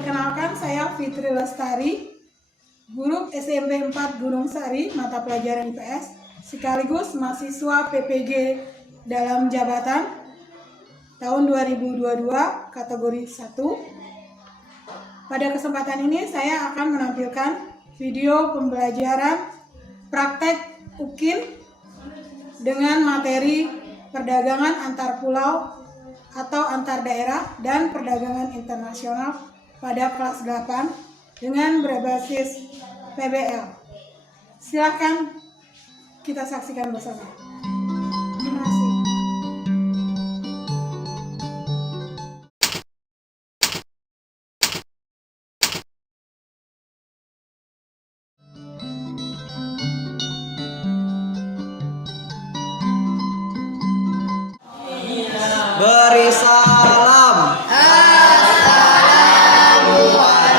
Perkenalkan, saya Fitri Lestari, guru SMP 4 Gunung Sari, mata pelajaran IPS, sekaligus mahasiswa PPG dalam jabatan tahun 2022 kategori 1. Pada kesempatan ini saya akan menampilkan video pembelajaran praktek UKIN dengan materi perdagangan antar pulau atau antar daerah dan perdagangan internasional pada kelas 8 dengan berbasis PBL. Silakan kita saksikan bersama. Terima kasih. Beri salam.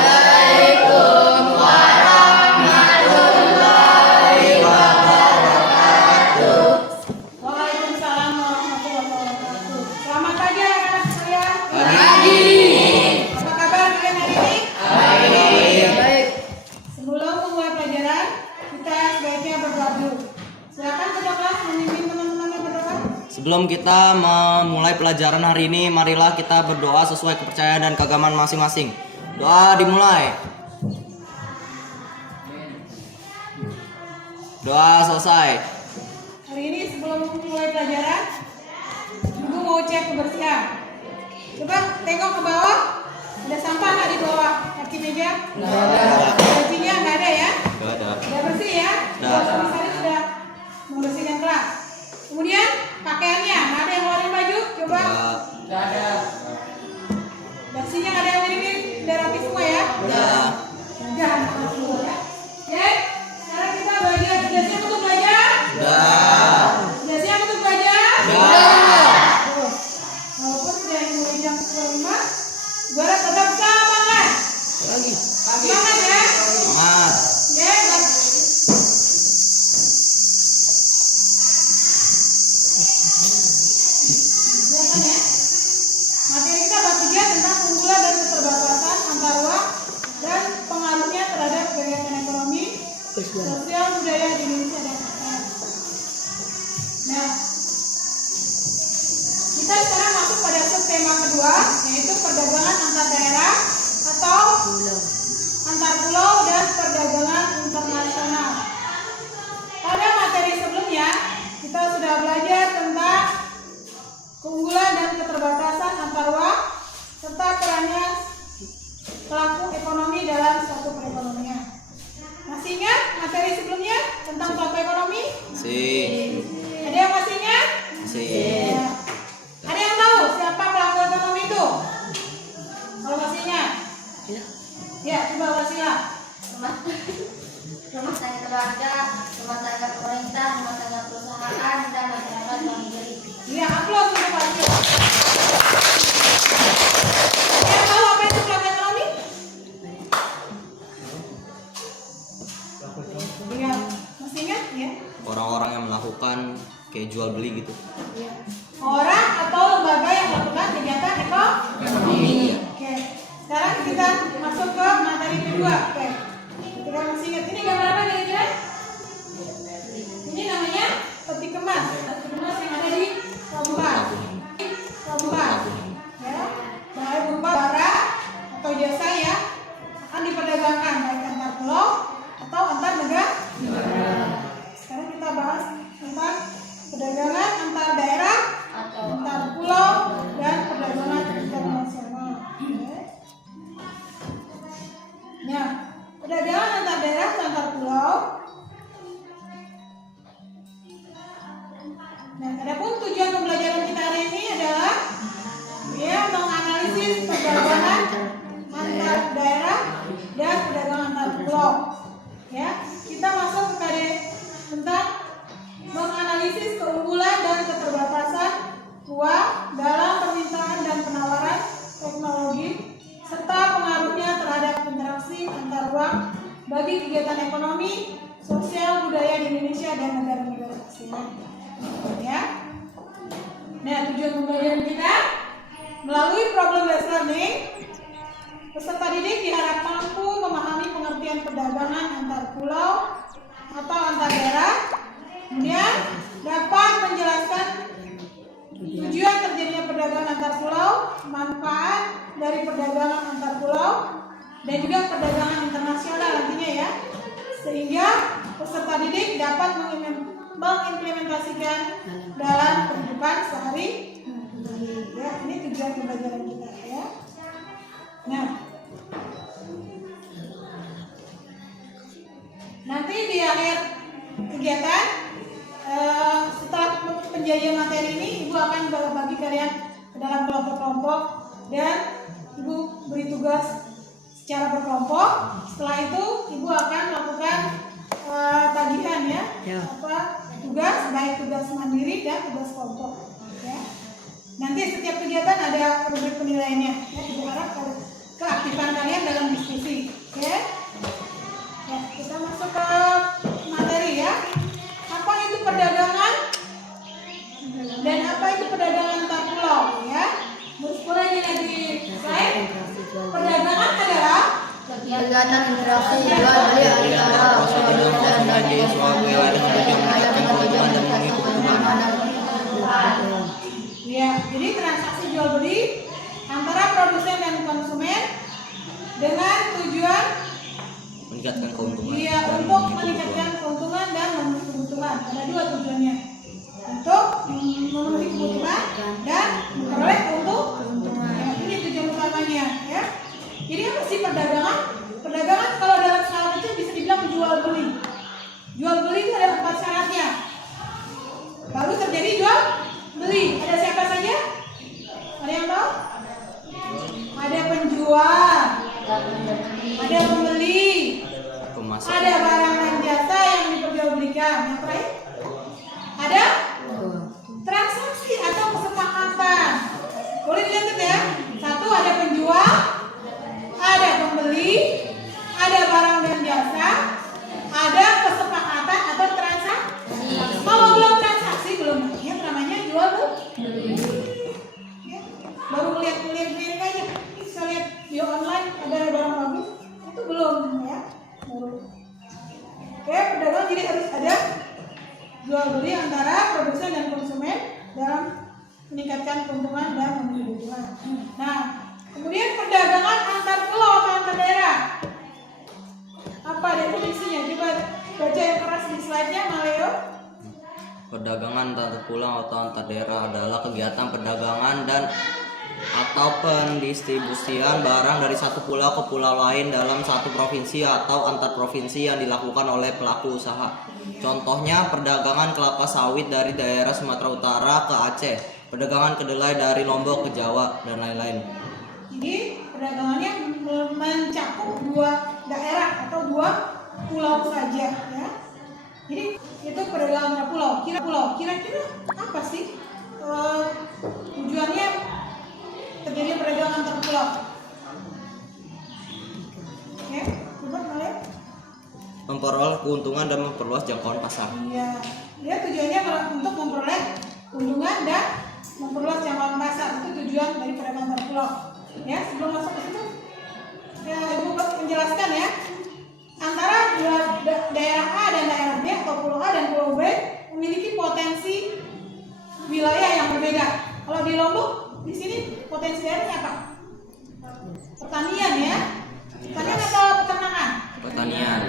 Assalamualaikum warahmatullahi wabarakatuh. Waalaikumsalam warahmatullahi wabarakatuh. Selamat pagi anak-anak sekalian. Pagi. Apa kabar kalian hari ini? Baik. Sebelum memulai pelajaran, kita sebaiknya berdoa dulu. Silakan ketua kelas memimpin teman-temannya berdoa. Sebelum kita memulai pelajaran hari ini, marilah kita berdoa sesuai kepercayaan dan keagamaan masing-masing. Doa dimulai. Doa selesai. Hari ini sebelum memulai pelajaran, Ibu mau cek kebersihan. Coba tengok ke bawah, ada sampah nggak di bawah kaki meja? Nggak ada. Bajunya nggak ada ya? Nggak ada. Sudah bersih ya? Sudah. Misalnya sudah membersihkan kelas. Kemudian pakaiannya, nggak ada yang ngeluarin baju? Coba. Nggak ada. Bersihnya nggak ada yang mirip-mirip, udah rapi semua ya? Udah. Jangan semua ya. Oke, sekarang kita belajar. Sudah siap untuk belajar? Udah. Sudah siap untuk belajar? Udah. Tuh. Walaupun sudah mulai jam 5, Barat tetap semangat. Semangat ya. Semangat. Ya, baik. Kelihatan ya? Materi kita bab 3 tentang keunggulan dan keterbatasan antar uang dan pengaruhnya terhadap kegiatan ekonomi, sosial, budaya di Indonesia dan ASEAN. Nah, kita sekarang masuk pada subtema kedua, yaitu perdagangan antar daerah atau antar pulau dan perdagangan internasional. Pada materi sebelumnya, kita sudah belajar tentang keunggulan dan keterbatasan antar uang serta perannya pelaku ekonomi dalam suatu perekonomian. Masih ingat materi sebelumnya tentang pelaku ekonomi? Ada yang masih ingat? Ya. Ada yang tahu siapa pelaku ekonomi itu? Kalau masih ingat? Ya, coba wasilah. Rumah tangga keluarga, rumah tangga pemerintah, rumah tangga perusahaan, dan masyarakat mandiri. Iya, upload untuk wasilah. Ada yang tahu apa itu pelaku ekonomi? Iya, masih ingat ya? Orang-orang yang melakukan kayak jual beli gitu. Iya. Orang atau lembaga yang melakukan kegiatan ekonomi. Oke. Sekarang kita masuk ke materi kedua. Oke. Kita masih ingat ini gambar apa kira-kira? Ini namanya peti kemas. Peti kemas yang ada di pelabuhan. Pelabuhan. Ya. Baik berupa barang atau jasa ya akan diperdagangkan baik antar pulau atau antar negara. Sekarang kita bahas tentang perdagangan antar daerah, antar pulau, dan perdagangan internasional. Nah, perdagangan antar daerah dan antar pulau. Nah, adapun tujuan pembelajaran kita hari ini adalah menganalisis perdagangan antar daerah dan perdagangan antar pulau. Ya, kita masuk kepada tentang menganalisis keunggulan dan keterbatasan uang dalam permintaan dan penawaran teknologi serta pengaruhnya terhadap interaksi antar uang bagi kegiatan ekonomi, sosial, budaya di Indonesia dan negara-negara ASEAN. Ya. Nah, tujuan pembelajaran kita melalui problem based learning Peserta didik diharap mampu memahami pengertian perdagangan antar pulau atau antar daerah, kemudian dapat menjelaskan tujuan terjadinya perdagangan antar pulau, manfaat dari perdagangan antar pulau, dan juga perdagangan internasional nantinya ya, sehingga peserta didik dapat mengimplementasikan dalam kehidupan sehari-hari. Ya, ini tujuan pembelajaran kita ya. Nah, nanti di akhir kegiatan setelah penjajian materi ini, Ibu akan bagi kalian ke dalam kelompok-kelompok dan Ibu beri tugas secara berkelompok. Setelah itu Ibu akan melakukan tagihan ya, tugas baik tugas mandiri dan tugas kelompok. Ya. Nanti setiap kegiatan ada rubrik penilaiannya. Ya, Ibu harap keaktifan kalian dalam diskusi. Ya. Ya, kita masuk ke materi ya. Apa itu perdagangan dan apa itu perdagangan antar pulau ya? Mulai lagi slide. Perdagangan adalah kegiatan interaksi jual beli antara ya, jadi transaksi jual beli antara produsen dan konsumen dengan tujuan meningkatkan keuntungan. Iya, untuk meningkatkan keuntungan dan memenuhi kebutuhan. Ada dua tujuannya. Untuk memenuhi kebutuhan dan memperoleh keuntungan. Ya, ini tujuan utamanya ya. Jadi apa sih perdagangan? Perdagangan kalau dalam skala kecil bisa dibilang jual beli. Jual beli itu ada 4 syaratnya. Baru terjadi jual beli. Ada siapa saja? Ada yang tahu? Ada penjual, ada pembeli, ada barang dan jasa yang diperjualbelikan. Yang terakhir ada transaksi atau kesepakatan. Boleh dilihat ya. Satu, ada penjual, ada pembeli, ada barang dan jasa, ada kesepakatan atau transaksi. Kalau belum transaksi, belum namanya jual beli. Ya, baru lihat aja. Bisa lihat di online ada barang bagus, itu belum ya. Baru. Oke, perdagangan jadi harus ada jual beli antara produsen dan konsumen dalam meningkatkan keuntungan dan memenuhi kebutuhan. Nah, kemudian perdagangan antar pulau atau antar daerah. Apa definisinya? Coba baca yang keras di slide-nya, Maleo. Perdagangan antar pulau atau antar daerah adalah kegiatan perdagangan dan atau pendistribusian barang dari satu pulau ke pulau lain dalam satu provinsi atau antar provinsi yang dilakukan oleh pelaku usaha. Contohnya perdagangan kelapa sawit dari daerah Sumatera Utara ke Aceh, perdagangan kedelai dari Lombok ke Jawa, dan lain-lain. Jadi perdagangannya mencakup 2 daerah atau 2 pulau saja ya. Jadi itu perdagangan pulau. Kira-kira apa sih tujuannya terjadi perdagangan antar pulau? Oke, coba kalian. Memperoleh keuntungan dan memperluas jangkauan pasar. Iya, dia tujuannya untuk memperoleh keuntungan dan memperluas jangkauan pasar. Itu tujuan dari perdagangan antar pulau. Ya, sebelum masuk ke situ, ya, Ibu menjelaskan ya. Antara daerah A dan daerah B atau pulau A dan pulau B memiliki potensi wilayah yang berbeda. Kalau di Lombok, di sini potensi daerahnya apa? Pertanian ya. Pertanian atau peternakan? Pertanian.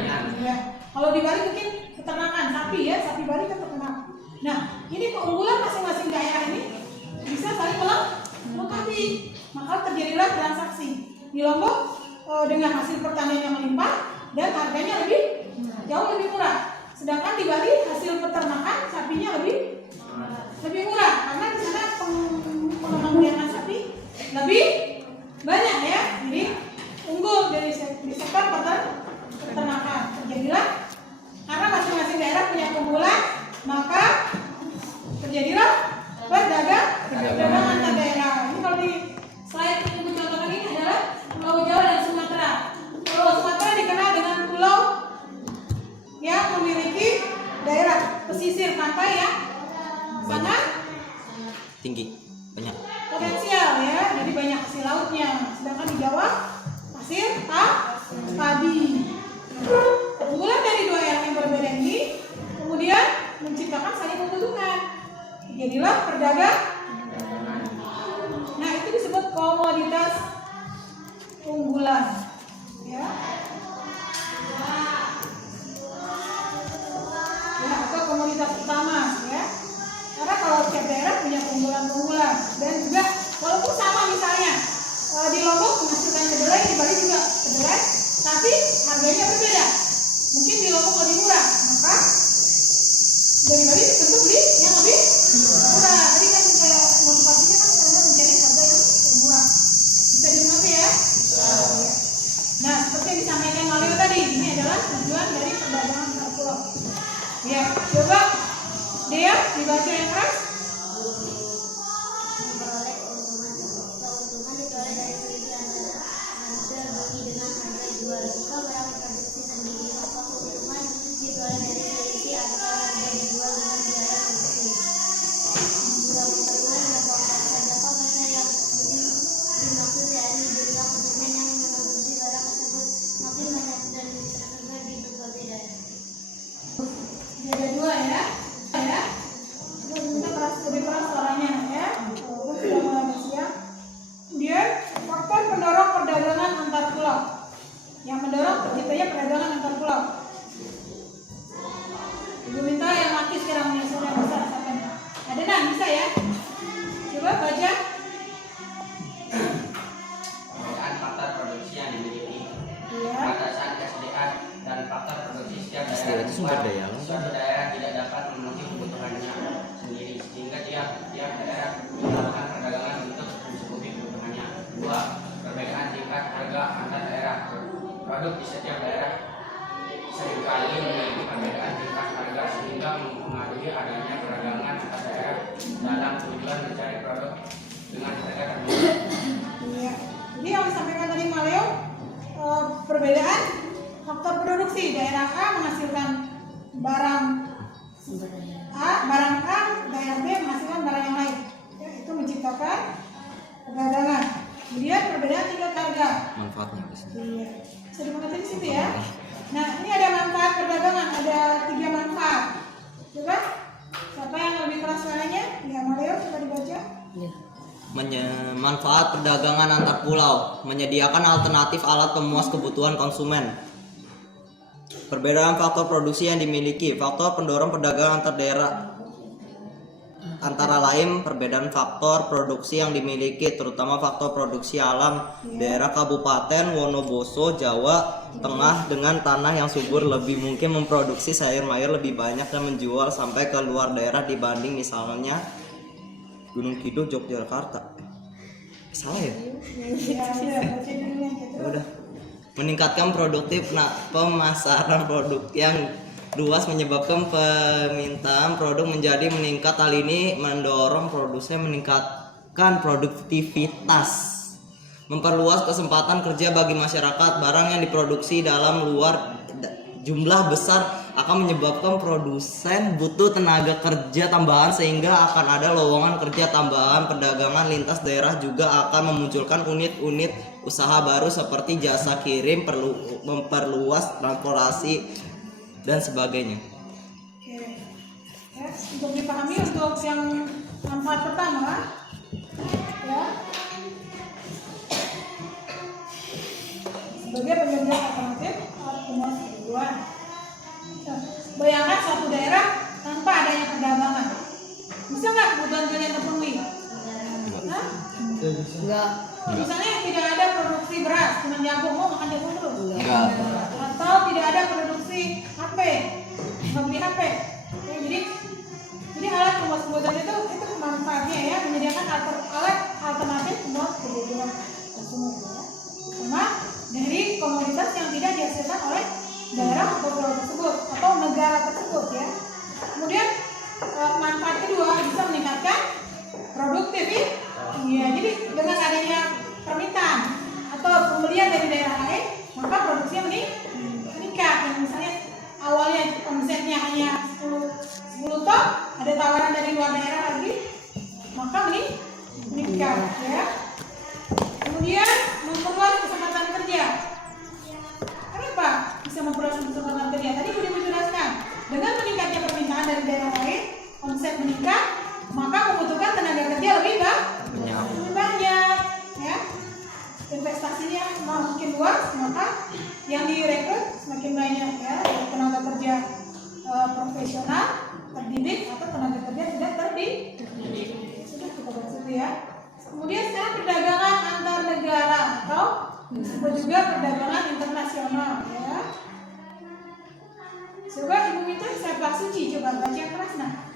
Ya. Kalau di Bali mungkin peternakan sapi ya, sapi Bali kan peternak. Nah, ini keunggulan masing-masing daerah ini bisa saling melengkapi. Maka terjadilah transaksi. Di Lombok dengan hasil pertanian yang melimpah dan harganya jauh lebih murah. Sedangkan di Bali hasil peternakan sapinya lebih murah karena di sana pengembang sapi lebih banyak ya. Jadi unggul di sektor peternakan. Terjadilah karena masing-masing daerah punya keunggulan, maka terjadilah perdagangan antar daerah. Ini kalau di slide yang Ibu contohkan ini adalah Pulau Jawa dan Sumatera. Pulau Sumatera dikenal dengan pulau yang memiliki daerah pesisir pantai yang sangat tinggi, banyak potensial ya, jadi banyak hasil lautnya. Sedangkan di Jawa hasil padi. Keunggulan dari dua daerah yang berbeda ini kemudian menciptakan saling menguntungkan. Jadilah perdagangan. Nah, itu disebut komoditas unggulan. Ya. Ya, atau komoditas utama ya. Karena kalau tiap daerah punya keunggulan-keunggulan dan juga walaupun sama misalnya di Lombok menghasilkan kedelai, di Bali juga kedelai, tapi harganya berbeda. Mungkin di Lombok lebih murah, maka dari Bali tentu beli yang lebih murah. Tadi kan motivasinya kan karena mencari harga yang murah. Bisa dimengerti ya? Nah, seperti yang disampaikan Mario tadi, ini adalah tujuan dari perdagangan antar pulau. Ya, coba Dea dibaca yang keras. Memperoleh keuntungan diperoleh dari selisih antara harga beli dengan harga jual. Jika barang diproduksi sendiri, maka keuntungan diperoleh dari selisih antara harga dijual dengan biaya produksi. Juga memperoleh mendapatkan harga pasar yang dimaksud yakni jumlah konsumen yang memproduksi barang tersebut makin banyak dan tersebar di berbagai daerah. Ada dua ya. Kita lebih keras suaranya ya. Walaupun sudah mulai siang. Dia faktor pendorong perdagangan antar pulau. Yang mendorong terciptanya perdagangan antar pulau. Ibu minta yang laki sekarang yang sudah bisa rasakan. Ada nah bisa ya. Coba baca. Perbedaan faktor produksi yang dimiliki, Iya. batasan SDA dan faktor produksi setiap SDA daerah. itu sumber daya alam. Suatu daerah tidak dapat memenuhi kebutuhannya sendiri, sehingga tiap daerah melakukan perdagangan untuk mencukupi kebutuhannya. 2. Perbedaan tingkat harga antar daerah. Produk di setiap daerah seringkali memiliki perbedaan tingkat harga sehingga mempengaruhi adanya perdagangan antar daerah dalam tujuan mencari produk dengan harga termurah. Iya. Jadi yang disampaikan tadi Maleo, perbedaan faktor produksi. Daerah A menghasilkan barang A, daerah B menghasilkan barang yang lain. Ya, itu menciptakan perdagangan. Kemudian perbedaan tingkat harga. Manfaatnya di sini. Iya. Bisa dimengerti di situ ya. Nah, ini ada manfaat perdagangan, ada 3 manfaat. Coba siapa yang lebih keras suaranya? Ya, Maleo coba dibaca. Manfaat perdagangan antar pulau, menyediakan alternatif alat pemuas kebutuhan konsumen. Perbedaan faktor produksi yang dimiliki, faktor pendorong perdagangan antar daerah. Antara lain perbedaan faktor produksi yang dimiliki, terutama faktor produksi alam. Daerah Kabupaten Wonoboso, Jawa Tengah dengan tanah yang subur lebih mungkin memproduksi sayur mayur lebih banyak dan menjual sampai ke luar daerah dibanding misalnya Gunung Kidul, Yogyakarta. Salah ya? Ya, udah baca dulu yang gitu. Udah. Meningkatkan produktif pemasaran produk yang luas menyebabkan permintaan produk menjadi meningkat. Hal ini mendorong produsen meningkatkan produktivitas. Memperluas kesempatan kerja bagi masyarakat. Barang yang diproduksi dalam luar jumlah besar akan menyebabkan produsen butuh tenaga kerja tambahan sehingga akan ada lowongan kerja tambahan. Perdagangan lintas daerah juga akan memunculkan unit-unit usaha baru seperti jasa kirim, memperluas transportasi dan sebagainya. Oke. Ya, untuk dipahami untuk yang manfaat pertama ya. Sebagai penyedia alternatif pemuas kebutuhan. Bayangkan suatu daerah tanpa adanya perdagangan, bisa nggak kebutuhan kalian terpenuhi? Hah? Enggak. Misalnya tidak ada produksi beras, cuma jagung, mau makan jagung dulu? Enggak. Atau tidak ada produksi HP, nggak beli HP. Oke, jadi alat pemuas kebutuhan itu manfaatnya ya, menyediakan alat alternatif pemuas kebutuhan konsumen ya. Sama dari komoditas yang tidak dihasilkan oleh daerah atau pulau tersebut atau negara tersebut ya. Kemudian manfaat kedua bisa meningkatkan produktivitas. Iya, jadi dengan adanya permintaan atau pembelian dari daerah lain, maka produksinya meningkat. Yang misalnya awalnya omsetnya hanya 10 ton, ada tawaran dari luar daerah lagi, maka meningkat ya. Kemudian memperluas kesempatan kerja. omset meningkat, maka membutuhkan tenaga kerja lebih banyak, ya. Investasinya makin luas, maka yang direkrut semakin banyak, ya. Tenaga kerja profesional, terdidik, atau tenaga kerja tidak terdidik. Sudah kita bahas itu, ya. Kemudian sekarang perdagangan antar negara atau disebut juga perdagangan internasional, ya. Coba Ibu minta Sepak Suci coba baca keras. Nah,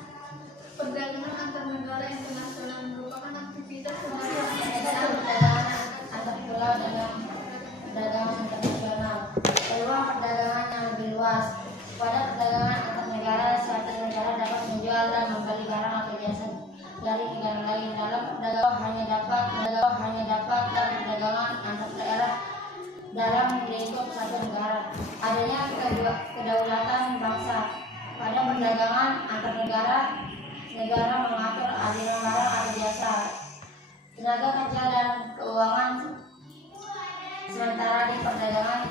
Perdagangan antar negara internasional merupakan aktivitas perdagangan antar pulau dalam perdagangan internasional. Peluang perdagangan yang lebih luas. Pada perdagangan antar negara, suatu negara dapat menjual dan membeli barang atau jasa dari negara lain. Dalam perdagangan hanya dapat dan perdagangan antar daerah dalam lingkup satu negara. Adanya kedaulatan bangsa. Pada perdagangan antar negara, negara mengatur aliran barang atau jasa, tenaga kerja dan keuangan. Sementara di perdagangan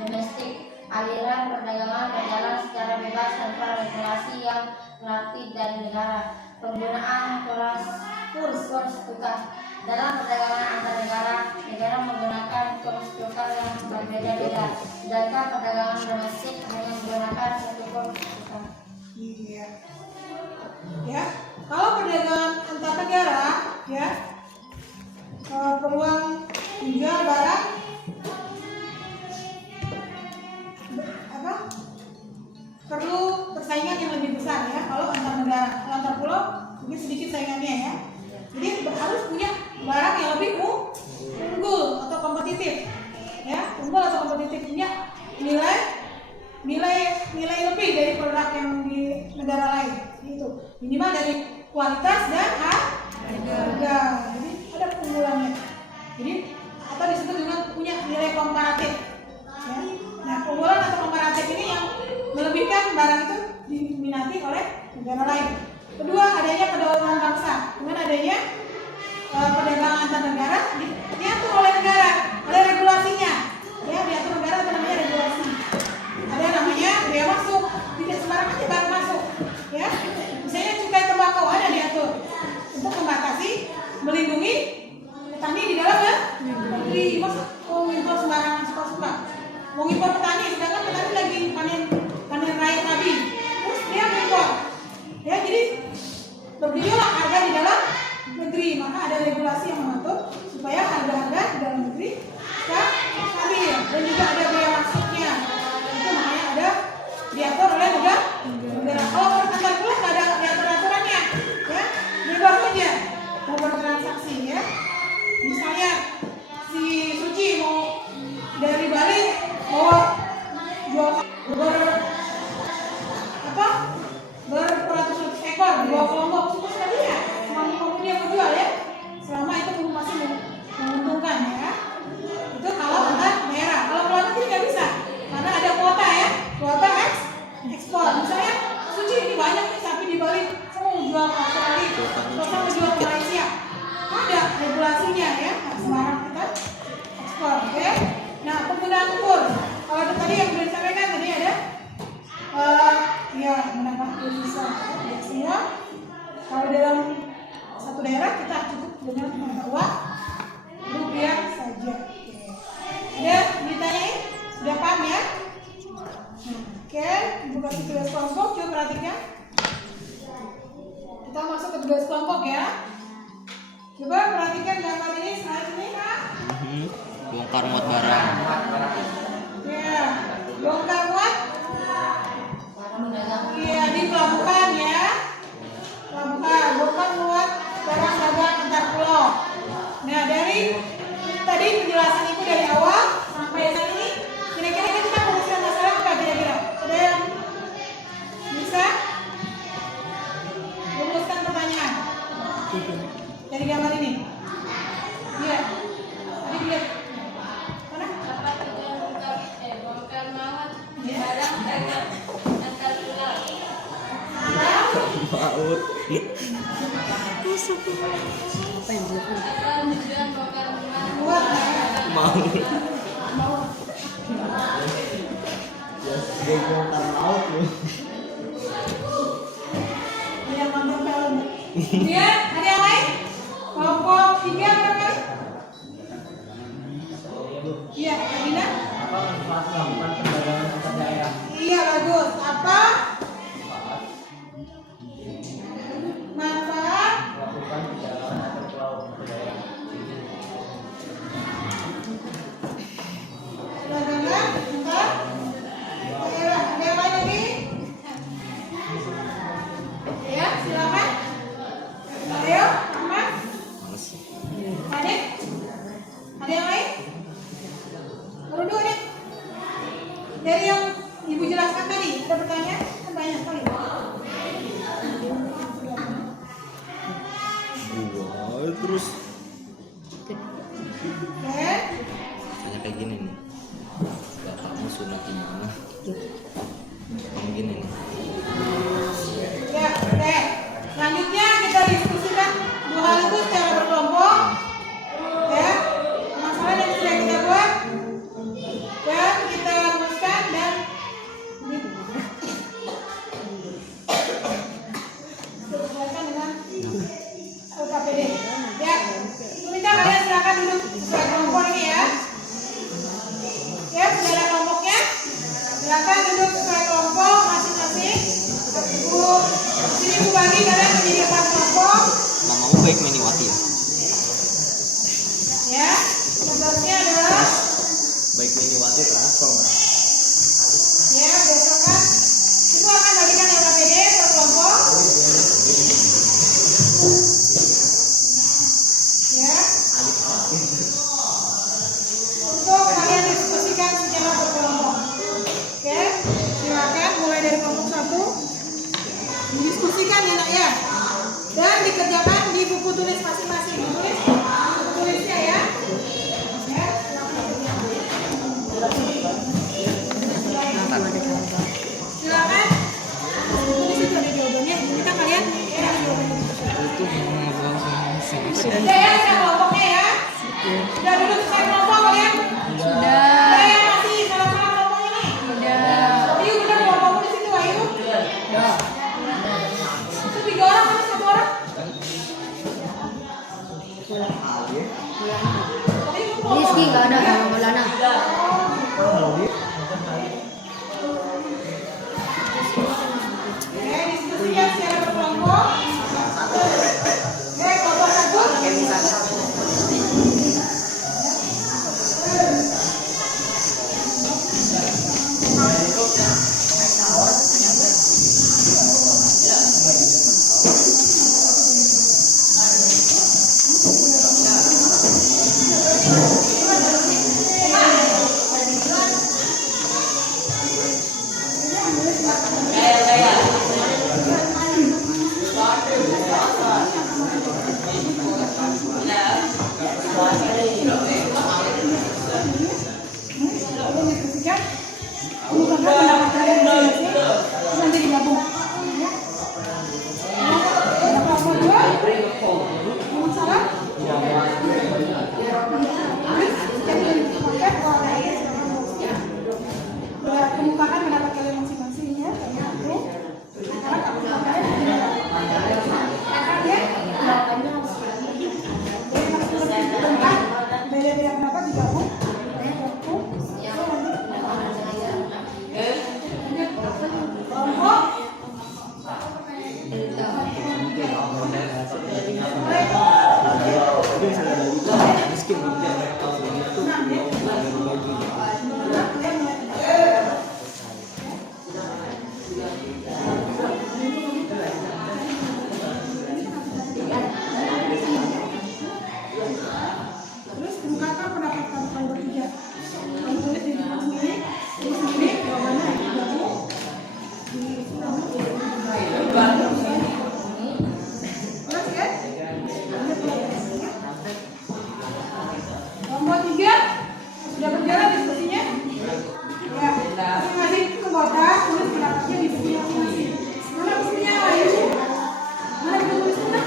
domestik, aliran perdagangan berjalan secara bebas tanpa regulasi yang berarti dari negara. Penggunaan kurs tukar. Dalam perdagangan antar negara, negara menggunakan kurs tukar yang berbeda-beda. Sedangkan perdagangan domestik hanya menggunakan satu kurs tukar. iya. Ya, kalau perdagangan antar negara, ya, peluang menjual barang perlu persaingan yang lebih besar, ya. Kalau antar negara, kalau antar pulau mungkin sedikit saingannya, ya. Jadi harus punya barang yang lebih unggul atau kompetitif, ya. Unggul atau kompetitif, punya nilai lebih dari produk yang di negara lain, itu minimal dari kualitas dan harga. Jadi ada keunggulannya. Jadi atau disebut dengan punya nilai komparatif, ya. Nah, keunggulan atau komparatif ini yang melebihkan barang itu diminati oleh negara lain. Kedua, adanya kedaulatan bangsa. Dengan adanya perdagangan antar negara diatur oleh negara, ada regulasinya, ya. Diatur negara itu namanya regulasi. Ada namanya bea masuk, tidak sembarangan aja barang masuk, ya. Misalnya cukai tembakau ada diatur untuk membatasi, melindungi petani di dalam negeri. Masa mau impor sembarangan suka-suka, mau impor petani, sedangkan petani lagi panen raya tadi, terus dia impor, ya. Jadi bergejolak harga di dalam negeri, maka ada regulasi yang mengatur supaya harga-harga di dalam negeri stabil, dan juga ada bea masuknya. Itu makanya ada diatur oleh negara. Kalau antar pulau nggak ada aturannya, ya, bebas aja mau bertransaksi, ya. Misalnya si Suci mau dari Bali mau jual beratus ekor dibawa ke Lombok, suka sekali, ya. Mampunya menjual, ya, selama itu masih menguntungkan, ya. Itu kalau antar daerah. Kalau luar negeri nggak bisa, karena ada kuota, ya, kuota ekspor. Misalnya Suci ini banyak nih sapi di Bali, saya mau jual ke Australia, atau saya mau jual ke Malaysia, ada regulasinya, ya. Nah, sembarang kita ekspor, oke. Nah, penggunaan kur. Kalau tadi yang sudah disampaikan tadi ada ya, menambah devisa, ya, semua. Kalau dalam satu daerah kita cukup dengan mata uang rupiah saja. Ada ditanyain? Sudah paham, ya? Oke, Ibu kasih tugas kelompok, coba perhatikan. Kita masuk ke tugas kelompok, ya. Coba perhatikan gambar ini, slide ini, Kak. Bongkar muat barang. Ya, bongkar muat. Iya, di pelabuhan, ya. Pelabuhan, bongkar muat barang dagang antar pulau. Nah, dari tadi penjelasan Ibu dari awal sampai saat ini, kira-kira kita merumuskan masalah apa kira-kira? Ada yang bisa merumuskan pertanyaan dari gambar ini? Iya. Tadi lihat. Mana? Bongkar muat barang dagang antar pulau. Baut. Tujuan bongkar muat Buat, Mau. Dia bongkar laut loh. ya. Kemudian ada yang lain? Kelompok 3 berapa? Iya, Adina? Apa manfaat melakukan perdagangan antar daerah? Iya, bagus. Apa? Manfaat Melakukan perdagangan antar pulau ke daerah. perdagangan antar daerah. Ada yang lain lagi? Ya, silakan. Ayo, Ahmad. Males. Adek? Ada yang lain? Baru dua deh. Dari yang ibu jelaskan tadi, ada pertanyaan? Kan banyak sekali. Terus Oke. tanya kayak gini nih. Bapakmu sunat di mana? Kamu gini nih. Ya, oke. Selanjutnya kita diskusikan dua hal itu secara berkelompok. Ya, masalah yang sudah kita buat dan kita rumuskan dan disesuaikan dengan KPD. Ya, minta kalian silakan duduk sesuai kelompok ini ya. Ya, sudah ada kelompoknya. Silakan duduk sesuai kelompok masing-masing. Ibu, sini ibu bagi kalian menjadi 4 kelompok. Namamu Baik Meniwati ya? Ya, tugasnya adalah Baik Meniwati transform. ya besok kan ibu akan bagikan LKPD per kelompok. Ya. Untuk kalian diskusikan secara berkelompok. Oke, silakan mulai dari kelompok 1. Didiskusikan ya nak ya. Dan dikerjakan di buku tulis masing-masing. Tulis buku tulisnya ya. Ya, silakan. Tulis itu ada jawabannya. Kita kalian cari jawabannya. Sudah ya, kita kelompoknya ya. Sudah duduk sesuai kelompok kalian? Sudah. Ya, masih salah-salah kelompoknya nih. Sudah. Ayu benar kelompokmu di situ, Ayu. Ya. Itu 3 orang atau 1 orang? Rizky nggak ada sama Maulana. Oke, diskusikan secara berkelompok. Oke, kelompok 1. Diskusikan. Bukan pendapat kalian masing-masing. Nanti digabung. Ya. Ada kelompok 2. Ada masalah? Kemukakan pendapat kalian masing-masing ya. Sekarang kemukakan kalian. Beda-beda pendapat digabung. Kelompok. Terus kemukakan pendapat kalian bertiga. Kalian tulis di buku sendiri, tulis sendiri jawabannya digabung. Terus ya? Kelompok 3 sudah berjalan diskusinya. Ya, masing-masing ke kotak tulis pendapatnya di buku masing-masing. Mana bukunya Ayu? Mana buku tulisnya?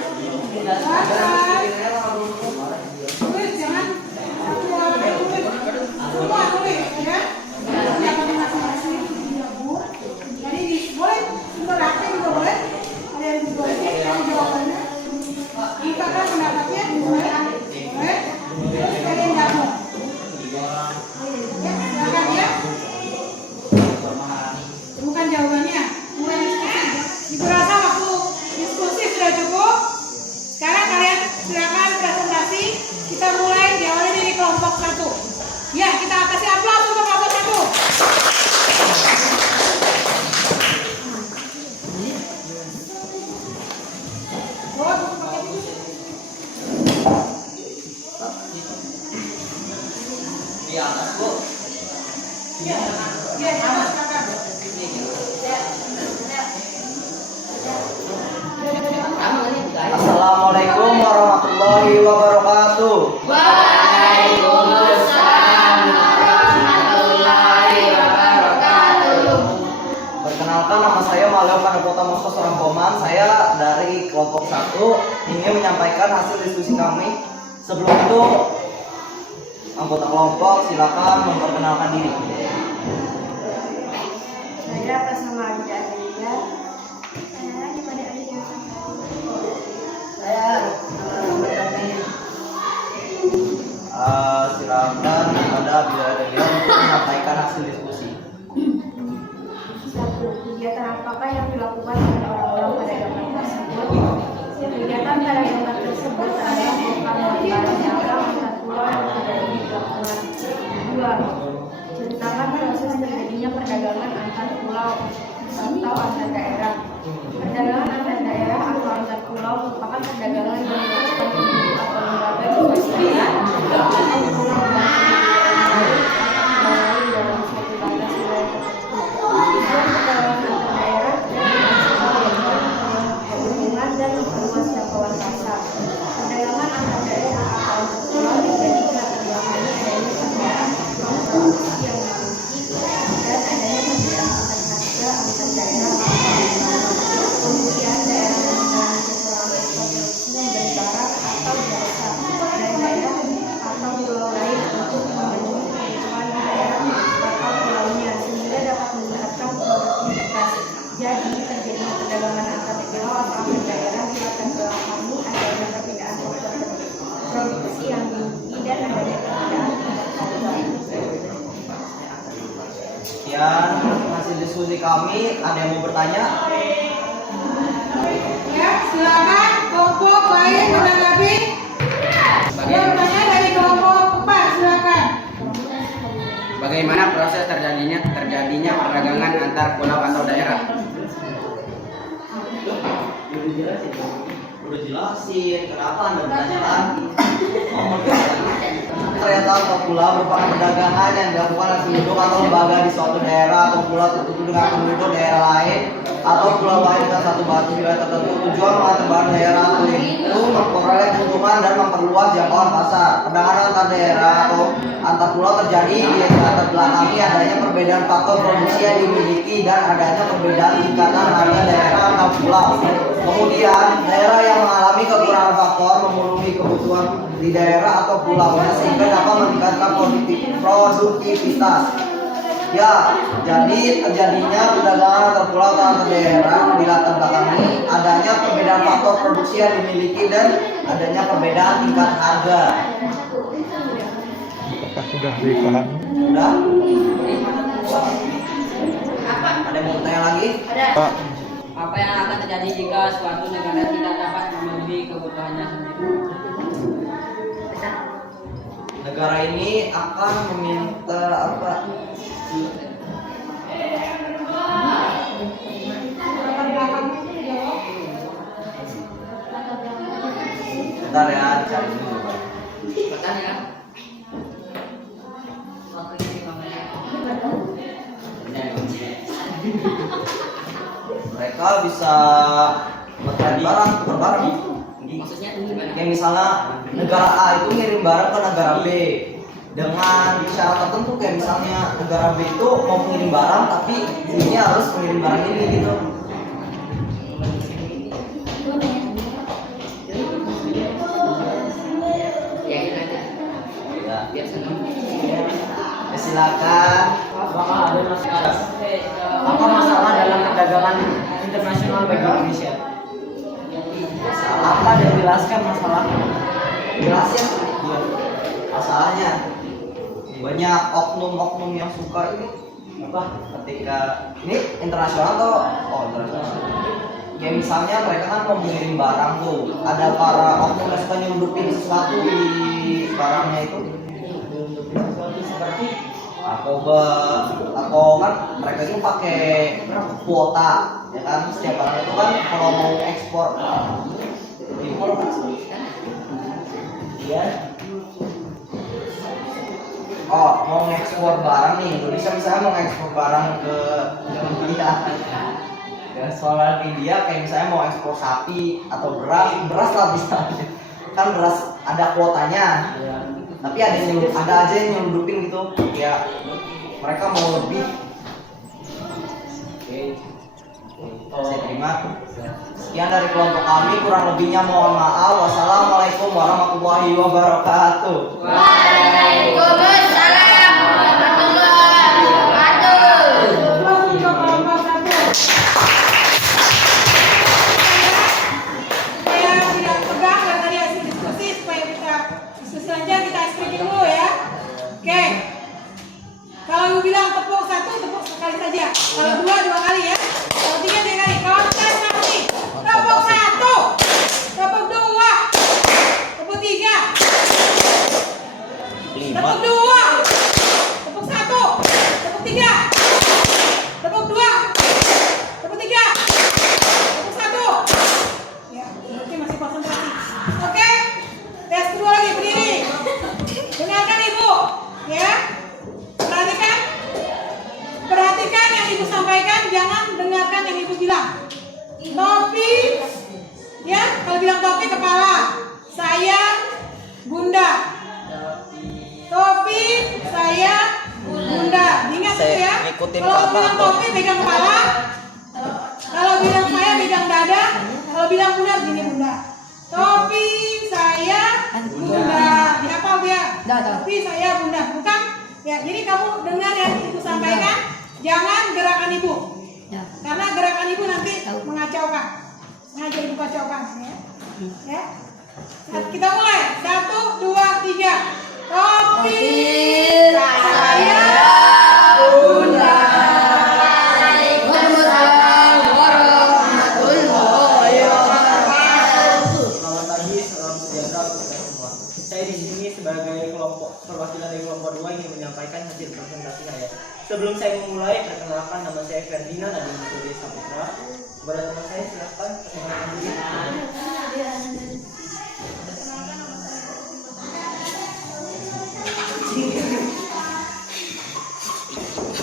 Tulis, jangan satu orang tulis. Semua tulis ya. Pendapatnya masing-masing digabung. Jadi boleh interaktif juga boleh. Ada yang ditulis, ada jawabannya. nama saya Maleo Panapota Mosko seorang Koman. Saya dari kelompok 1 ingin menyampaikan hasil diskusi kami. Sebelum itu, anggota kelompok silakan memperkenalkan diri. Saya atas nama Adida Adelia. Saya lagi pada Adida. Saya Silakan ada Adelia untuk menyampaikan hasil diskusi. satu. Kegiatan apakah yang dilakukan oleh orang-orang pada gambar tersebut? Kegiatan pada gambar tersebut adalah merupakan barang dagang antar pulau yang terjadi di pelabuhan. 2. Ceritakan proses terjadinya perdagangan antar pulau atau antar daerah. Perdagangan antar daerah atau antar pulau merupakan perdagangan yang dilakukan di atau lembaga di masyarakat atau pulau melalui dalam suatu batas wilayah tertentu. Tujuan perdagangan antar daerah hubungan dan memperluas jangkauan pasar. Perdagangan antar daerah atau antar pulau dijadikan terbangunnya adanya perbedaan produksi yang dimiliki dan adanya perbedaan antar harga antar daerah atau antar pulau. Kemudian daerah yang mengalami kekurangan ekspor produksi membeli barang atau jasa dari daerah atau pulau lain untuk memenuhi kebutuhan daerah atau pulaunya sehingga dapat meningkatkan produktivitas. Jadi terjadinya perdagangan antar pulau atau antar daerah dilatar belakangi adanya perbedaan produksi yang dimiliki dan adanya perbedaan tingkat harga. Sekian hasil diskusi kami. Ada yang mau bertanya? Ya, silakan kelompok lain menanggapi. Ada bertanya dari kelompok 4, silakan. Bagaimana proses terjadinya perdagangan antar pulau atau daerah? Udah jelasin, kenapa Anda bertanya lagi? Ternyata atau pulau merupakan perdagangan yang dilakukan oleh penduduk atau lembaga di suatu daerah atau pulau tertentu dengan penduduk daerah lain atau pulau lain dengan satu batas wilayah tertentu. Tujuan mengatur daerah itu memperoleh keuntungan dan memperluas jangkauan pasar. Perdagangan antar daerah atau antar pulau terjadi di latar belakangi adanya perbedaan faktor produksi yang dimiliki dan adanya perbedaan tingkatan harga daerah atau pulau. Kemudian daerah yang mengalami kekurangan faktor memenuhi kebutuhan di daerah atau pulaunya sehingga dapat meningkatkan produktivitas. Ya, jadi terjadinya perdagangan antar pulau atau antar daerah di latar belakangi adanya perbedaan faktor produksi yang dimiliki dan adanya perbedaan tingkat harga. Sudah dipahami. Udah? Ada yang mau tanya lagi? Pak, Apa yang akan terjadi jika suatu negara tidak dapat memenuhi kebutuhannya sendiri? Negara ini akan meminta apa? Bentar ya, cari dulu. Bertanya. Mereka bisa bertani barang, tukar barang. Maksudnya gimana? Kayak misalnya negara A itu ngirim barang ke negara B dengan syarat tertentu, kayak misalnya negara B itu mau mengirim barang tapi ini harus mengirim barang ini gitu. Ya itu aja. Ya, Biar senang. ya silakan. Apakah ada masalah? Apa masalah dalam perdagangan internasional bagi Indonesia? Apa dan jelaskan masalahnya? Jelasin masalahnya. Banyak oknum-oknum yang suka ini apa ketika ini internasional atau internasional. Kayak misalnya mereka kan mau mengirim barang tuh, ada para oknum yang suka nyelundupin sesuatu di barangnya itu. Seperti Narkoba atau kan mereka itu pakai kuota ya kan, setiap barang itu kan kalau mau ekspor impor kan ya, mau ngekspor barang nih, Indonesia misalnya mau ngekspor barang ke India ya, soalnya India kayak misalnya mau ekspor sapi atau beras lah bisa kan, beras ada kuotanya ya. tapi ada aja yang nyelundupin gitu ya, mereka mau lebih. Oke. lingkungan. Sekian dari kelompok kami, kurang lebihnya mohon maaf. Wassalamualaikum warahmatullahi wabarakatuh. Waalaikumsalam warahmatullahi wabarakatuh. Untuk kelompok 1. Saya tidak pegang dan tadi hasil diskusi supaya kita diskusi aja, kita speaking dulu ya. Oke. Kalau ibu bilang tepuk 1, tepuk sekali saja. Kalau 2, 2 kali ya. Kalau 3, 3 kali. Kalau tes nanti tepuk 1, tepuk 2, tepuk 3, tepuk 2, tepuk 1, tepuk 3, tepuk 2, tepuk 3, tepuk 1. Ya, berarti masih konsentrasi. Oke. Tes kedua lagi, berdiri. Dengarkan ibu, ya. Perhatikan. Perhatikan yang ibu sampaikan, jangan dengarkan yang ibu bilang. Topi, ya, kalau bilang topi kepala, saya bunda. Topi, saya bunda. Ingat itu ya. Ngikutin Kalau kata bilang topi pegang kepala, kalau bilang saya pegang dada, kalau bilang bunda gini bunda. Topi, saya bunda. Dihafal dia. Topi, saya bunda. Bukan? Ya, jadi kamu dengar yang ibu sampaikan, jangan gerakan ibu. Karena gerakan ibu nanti mengacaukan. Sengaja ibu kacaukan ya. Ya. Kita mulai. 1, 2, 3. Topi saya bunda. Waalaikumsalam warahmatullahi wabarakatuh. Selamat pagi, salam sejahtera untuk kita semua. Saya di sini sebagai kelompok perwakilan dari kelompok 2 ingin menyampaikan hasil presentasi saya. Sebelum saya memulai, perkenalkan nama saya Ferdinand Adi Metode Saputra. Kepada teman saya silakan perkenalkan diri.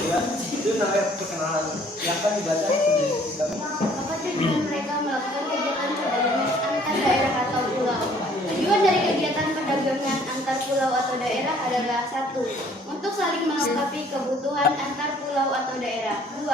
Ya, itu namanya perkenalan. Yang akan dibaca kami. Apa tujuan mereka melakukan kegiatan perdagangan antar daerah atau pulau? Tujuan dari kegiatan perdagangan antar pulau atau daerah adalah 1. Untuk saling melengkapi kebutuhan antar pulau atau daerah. 2.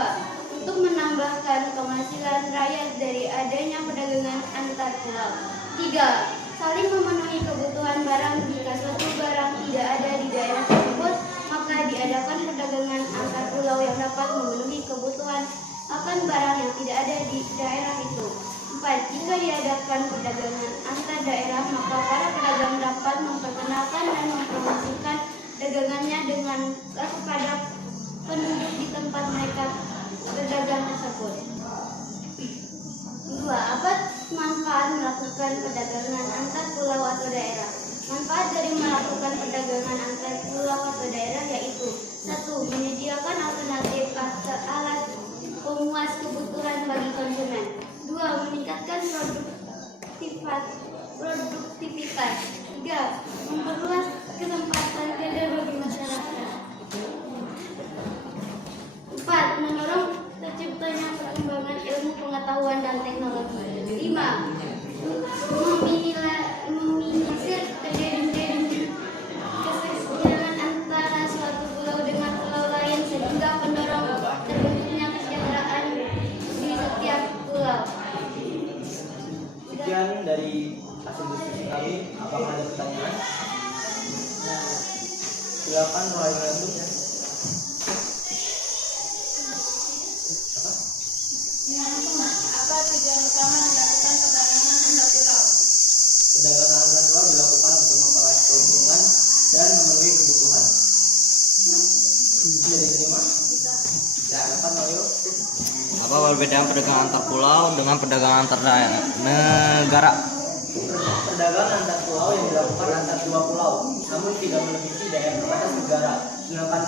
Untuk menambahkan penghasilan rakyat dari adanya perdagangan antar pulau. 3. Saling memenuhi kebutuhan barang. Jika suatu barang tidak ada di daerah tersebut, maka diadakan perdagangan antar pulau yang dapat memenuhi kebutuhan akan barang yang tidak ada di daerah itu. 4. Jika diadakan perdagangan antar daerah, maka para pedagang dapat memperkenalkan dan mempromosikan dagangannya dengan kepada penduduk di tempat mereka berdagang tersebut. 2. Apa manfaat melakukan perdagangan antar pulau atau daerah? Manfaat dari melakukan perdagangan antar pulau atau daerah yaitu 1. Menyediakan alternatif alat pemuas kebutuhan bagi konsumen. 2. Meningkatkan produktivitas. 3. Memperluas kesempatan kerja bagi masyarakat. 4. Mendorong terciptanya perkembangan ilmu pengetahuan dan teknologi. 5. Meminimalisir terjadinya kesenjangan antara suatu pulau dengan pulau lain sehingga mendorong terbentuknya kesejahteraan di setiap pulau. Sekian dari hasil diskusi kami. Apakah ada pertanyaan? Silakan mulai menentuk ya. Apa tujuan utama dilakukan perdagangan antar pulau? Perdagangan antar pulau dilakukan untuk memperoleh keuntungan dan memenuhi kebutuhan. Sudah diterima? Silakan Mario. Apa perbedaan perdagangan antar pulau dengan perdagangan antar negara? Perdagangan antar pulau yang dilakukan antar dua pulau, namun tidak melebihi daerah batas negara. Sedangkan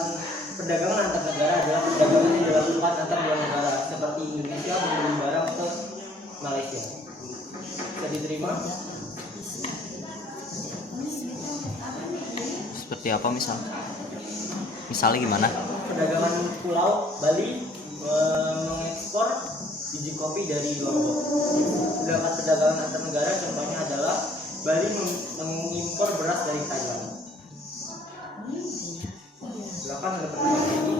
perdagangan antar negara adalah perdagangan yang dilakukan antar dua negara, seperti Indonesia membeli barang ke Malaysia. Bisa diterima? Seperti apa misalnya gimana? Perdagangan pulau Bali mengekspor biji kopi dari Lombok. Sedangkan perdagangan antar negara contohnya adalah Bali mengimpor beras dari Thailand. Silakan ada pertanyaan ini.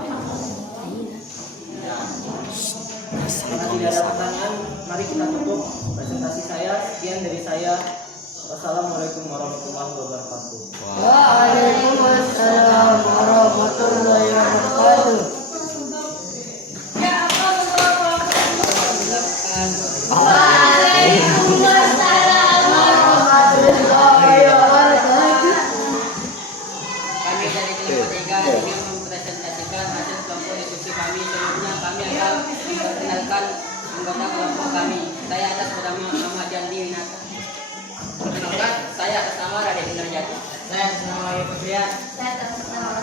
Karena tidak ada pertanyaan, mari kita tutup presentasi saya. Sekian dari saya. Wassalamualaikum warahmatullahi wabarakatuh. Waalaikumsalam warahmatullahi wabarakatuh. Ya, apa untuk Waalaikumsalam warahmatullahi wabarakatuh. Kami dari kelompok 3 ingin mempresentasikan hasil kelompok diskusi kami. Sebelumnya kami akan memperkenalkan anggota kelompok kami. Saya atas nama Jandi Winata. Perkenalkan, saya atas nama Raden Indrajati. Saya atas nama Ibu Fiat. Saya atas nama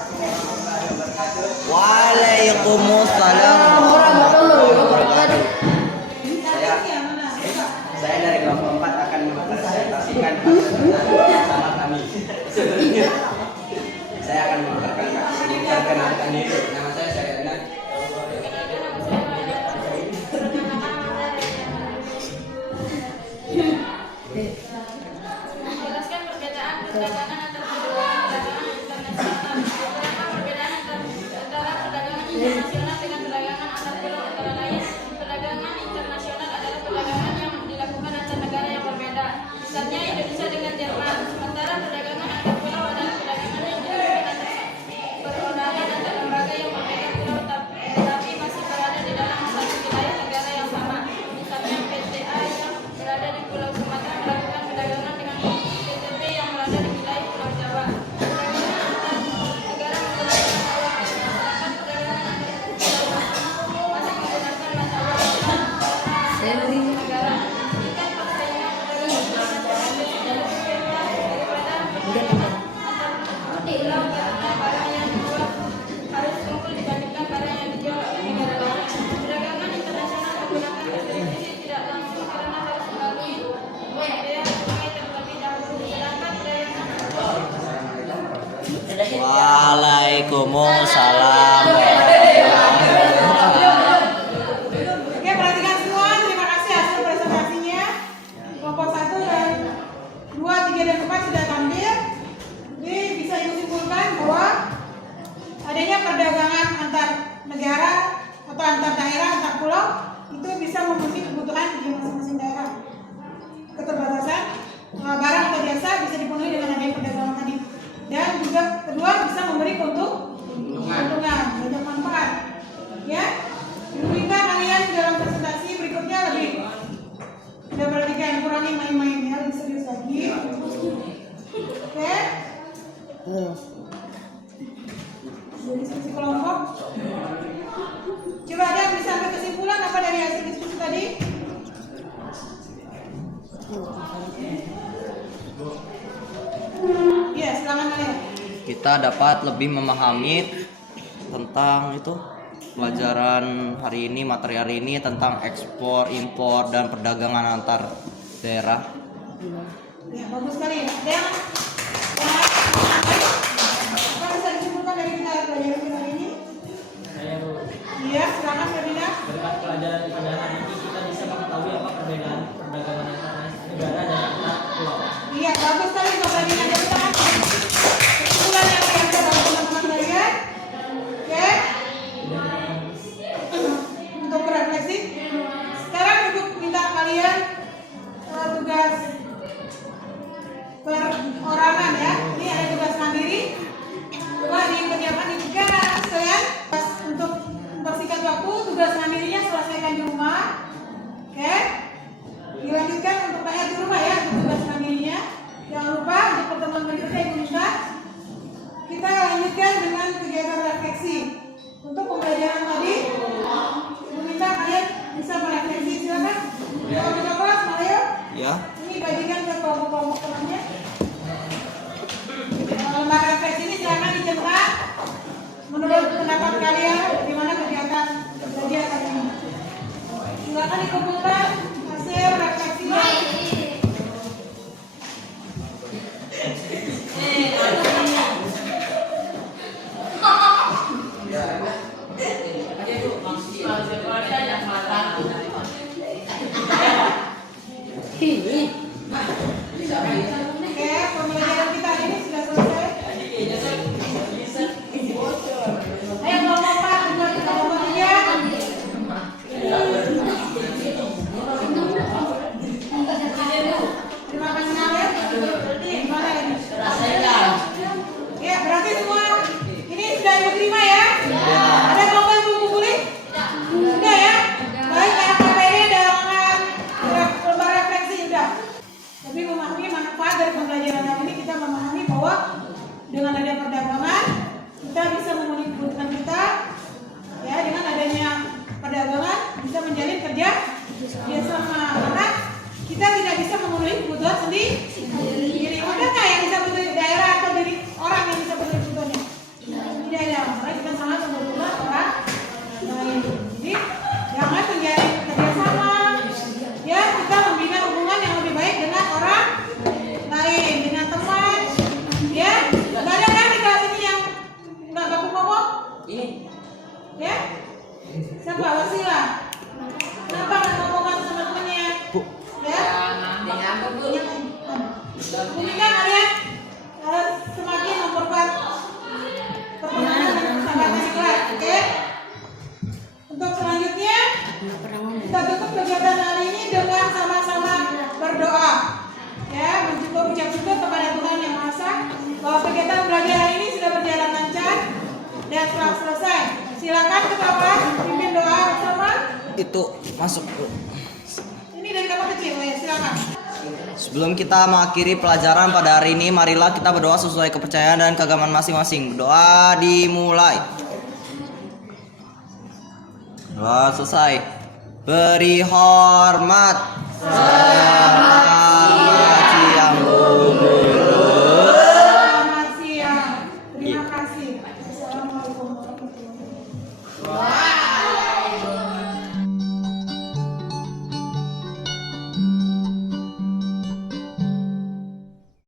Waalaikumsalam warahmatullahi wabarakatuh. Saya dari kelompok 4 akan mempresentasikan hasil bersama kami. Sebelumnya saya akan memperkenalkan diri. Nama saya Syariana. Menjelaskan perbedaan perdagangan antar kedua perdagangan internasional. Beberapa perbedaan antara perdagangan internasional dengan perdagangan antar pulau antara lain. Perdagangan internasional adalah perdagangan yang dilakukan antar negara yang berbeda. Misalnya Indonesia dengan Jerman. Sementara perdagangan antar pulau adalah perdagangan yang dilakukan antar perorangan antar lembaga yang berbeda pulau tetapi masih berada di dalam satu wilayah negara yang sama. Misalnya PTA yang berada di Pulau Sumatera melakukan perdagangan dengan PTT yang berada di wilayah Pulau Jawa. Perdagangan antar negara menggunakan uang, sedangkan perdagangan antar pulau masih menggunakan mata uang karena negara. Tingkat persaingan perdagangan internasional lebih daripada antar pulau karena barang yang dibuat harus unggul dibandingkan barang yang dijual oleh negara lain. Perdagangan internasional menggunakan ekspedisi tidak langsung karena harus melalui bea sungai terlebih dahulu. Sedangkan perdagangan Waalaikumsalam. Oke, perhatikan semua. Terima kasih hasil presentasinya. Kelompok 1 dan 2, 3, dan 4 sudah tampil. Jadi bisa ibu simpulkan bahwa adanya perdagangan antar negara atau antar daerah, antar pulau itu bisa memenuhi kebutuhan di masing-masing daerah. Keterbatasan barang atau jasa bisa dipenuhi dengan adanya perdagangan tadi. Dan juga kedua bisa memberi keuntungan, banyak manfaat. Ya, Ibu Rika, kalian dalam presentasi berikutnya lebih udah perhatikan, kurangi main-mainnya, lebih serius lagi. Oke. Dari diskusi kelompok. Coba ada yang bisa ambil kesimpulan apa dari hasil diskusi tadi? Ya, silakan kalian. Kita dapat lebih memahami tentang itu pelajaran hari ini, materi hari ini tentang ekspor, impor, dan perdagangan antar daerah. Ya, bagus sekali. Ada yang apa bisa disimpulkan dari kita pelajaran kita hari ini? Saya Iya, silakan Ferdinand. berkat pelajaran pada hari ini kita bisa mengetahui apa perbedaan perdagangan antar negara dan antar pulau. Iya, bagus sekali Pak Ferdinand. Jadi kita kesimpulan yang biasa dari teman-teman kalian. Oke. Untuk berefleksi. Sekarang Ibu minta kalian tugas perorangan ya. Ini ada tugas mandiri. Coba dikerjakan di juga sekalian. Untuk mempersingkat waktu, tugas mandirinya selesaikan di rumah. Oke. Dilanjutkan untuk PR di rumah ya, untuk tugas mandirinya. Jangan lupa untuk pertemuan berikutnya Ibu minta kita lanjutkan dengan kegiatan refleksi. Untuk pembelajaran tadi, Ibu minta kalian bisa merefleksi. Silakan. Kalau kita kelas, Mario. Ya. Ini bagikan ke kelompok-kelompok temannya. Lembar refleksi ini silakan dicetak menurut pendapat kalian bagaimana kegiatan belajar hari ini. Silakan dikumpulkan hasil refleksinya. Oke, pembelajaran kita hari ini sudah selesai. Ayo kelompok 4, kelompok 3. Ini kan kalian semakin memperkuat pertemanan dan persahabatan di kelas, oke? Untuk selanjutnya kita tutup kegiatan hari ini dengan sama-sama berdoa. Ya, mencukup ucap syukur kepada Tuhan Yang Maha Esa bahwa kegiatan belajar hari ini sudah berjalan lancar dan telah selesai. Silakan ketua pimpin doa bersama. Itu masuk. Ini dari kapal kecil, ya silakan. Sebelum kita mengakhiri pelajaran pada hari ini, marilah kita berdoa sesuai kepercayaan dan keagamaan masing-masing. Doa dimulai. Doa selesai. Beri hormat.